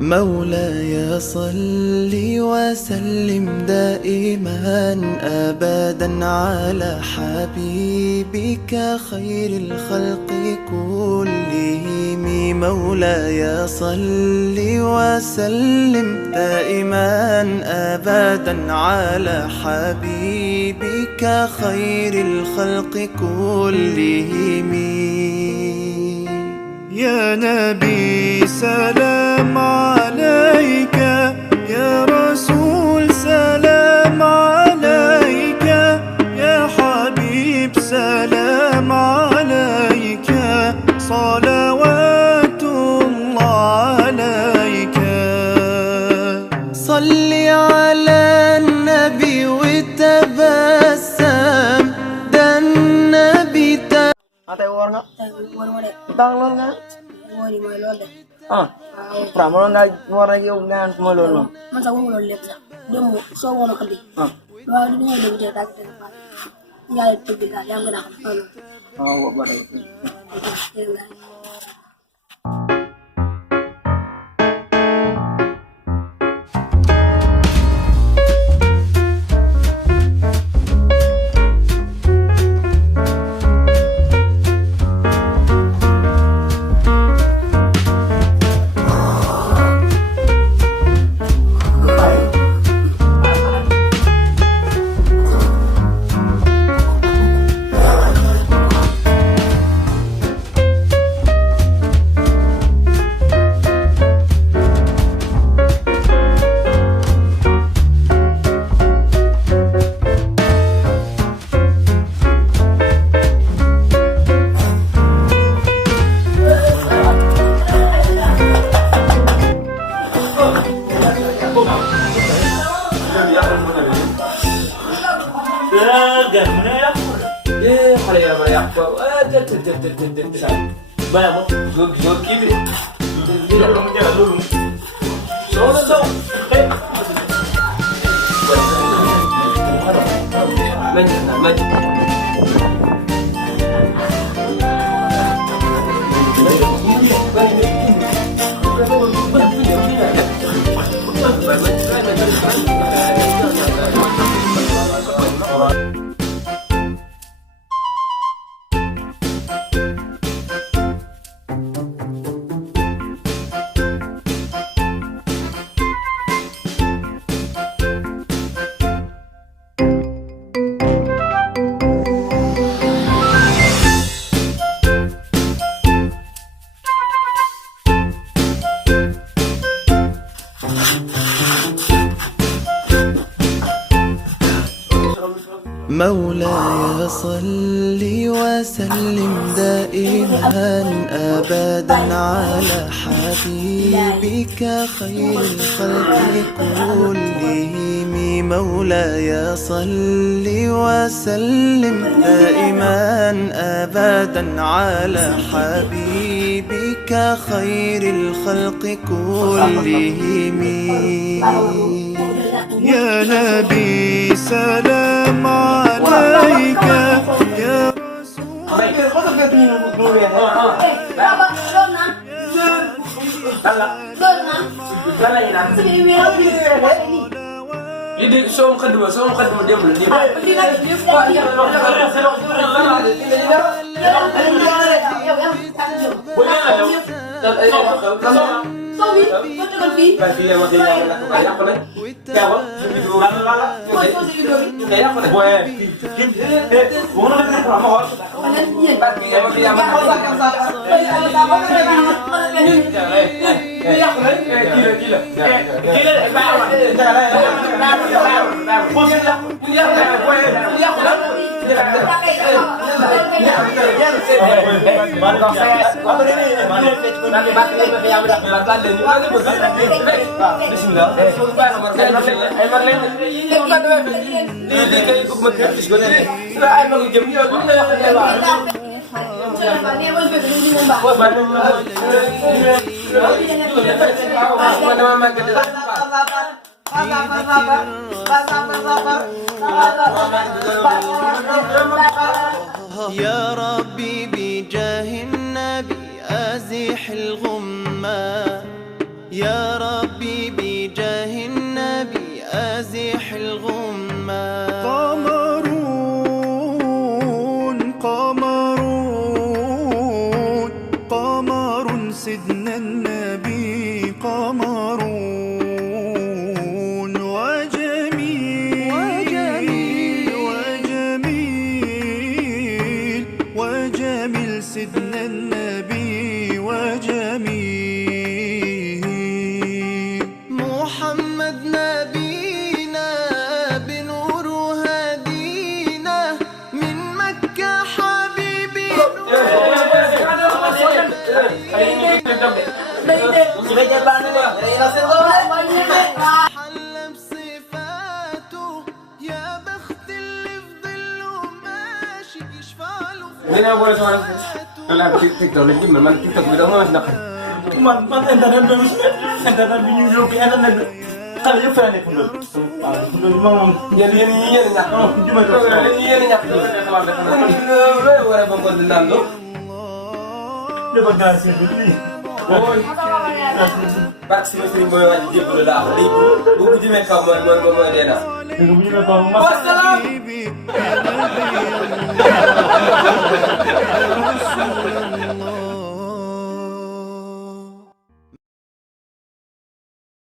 مولاي صل وسلم دائما أبدا على حبيبك خير الخلق كلهم. مولاي صل وسلم دائما أبدا على حبيبك خير الخلق كلهم. يا نبي سلام عليك، يا رسول سلام عليك، يا حبيب سلام عليك، صلوات الله عليك. صل على النبي وتبسم، ده النبي Ate war nga war ma de dang lool nga war yi mooy loolu de ah pra mo na war na yow nga mo lool non man sax waxuma loolu lépp sax démb soo woon a andi ah waaw di ngay dégg tey daal di fa yaa ngi tëgg daal yaa ngi gën a xam loolu oh ba day مولاي صل وسلم دائما أبدا على حبيبك خير الخلق كلهم. مولاي صل وسلم دائما أبدا على حبيبك خير الخلق كلهم. يا نبي سلام عليك، يا Ini som kedua dia belum dia. يا ربي بجاه النبي أزيح الغمة، يا ربي ma boole sama wala TikTok lañ jëmmal man TikTok bi da ma nak man internet bi internet bi ñu yóbbu internet bi xale yëpp fay nekk loolu waaw loolu moom yéen ñàkk juma ko yéen ñàkk do xamal dafa loolu wara ba ko naan do dafa gaar si bi nii oy parce que sëriñ boy wàcc jébbalu daa wax léegi bu ko jëmee kaw mooy dee na bu ñu ko ma wasalaam